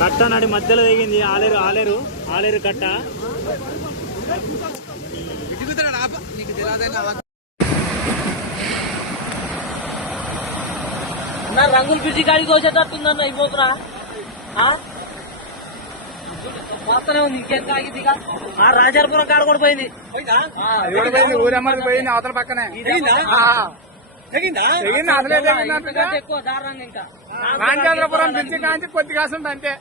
కట్ట నడి మధ్యలో దిగింది. ఆలేరు ఆలేరు ఆలేరు కట్ట. నా రంగుల పిచ్చి కాడికి వచ్చేటట్టుందన్న ఇవ్వకురా వస్తూనే ఉంది ఇంకేం తాగింది ఇక. ఆ రాజాపురం కాడ కూడా పోయింది. ఊరమ్మది పోయింది? అవతల పక్కనే. కాంచంద్రపురం పిలిచి కాంచి కొద్ది కాసుంది అంతే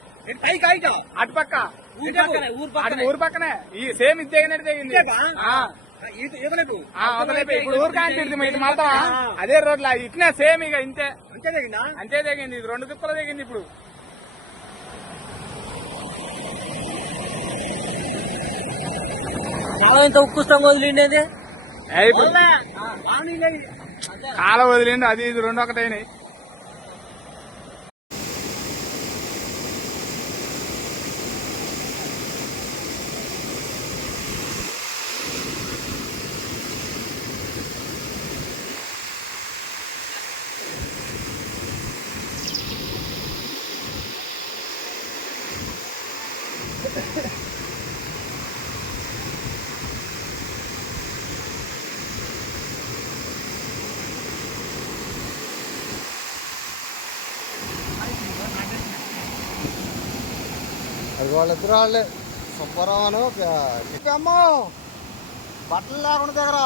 అటు పక్క ఊరు పక్కనే ఊరు ఈ సేమ్ ఇది తెగినట్టు తెగింది ఆ. ఆ, అవతలైపు ఇప్పుడు ఊరు కాంచి ఇటు మళ్తావా అదే రోడ్ల ఇట్నే సేమ్ ఇక ఇంతే అంతే తెగిందా అంతే తెగింది ఇది రెండు దిక్కులు తెగింది ఇప్పుడు చాలా ఇంత ఉక్కుష్టంగా వదిలిండేది ఇప్పుడు కాల వదిలిండు అది ఇది రెండు ఒకటైనాయి. అది వాళ్ళిద్దరు వాళ్ళే. సుబ్బారావు అమ్మో! బట్టలు లేకుండా దగ్గర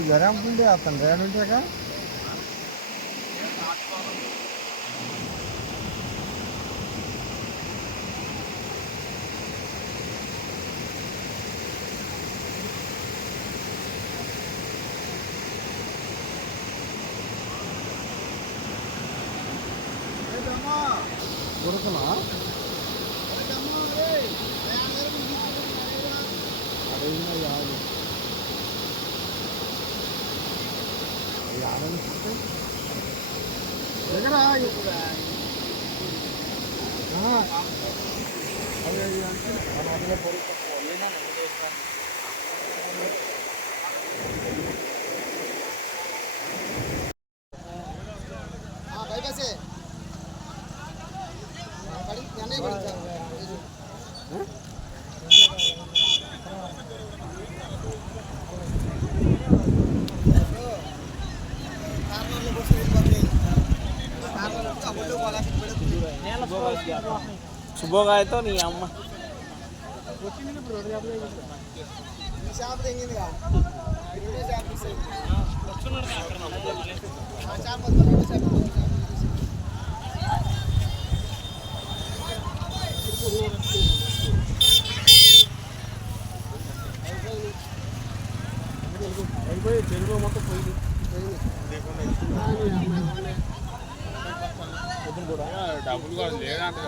జ్వరం ఉండే అతను రేడు రేడుంటాక గురుకునా అడిగిన యాదు యాదని చూస్తే దగ్గర ఇప్పుడు అదే అంటే మన అదిలో పైకాసే పడి అన్నయ్య పడి శుభోగాయతో నీ అమ్మ షాప్ తెంగిందిగా ఇరవై షాప్ మిస్ అయింది ఆ డబ్బులు కూడా లేదంటే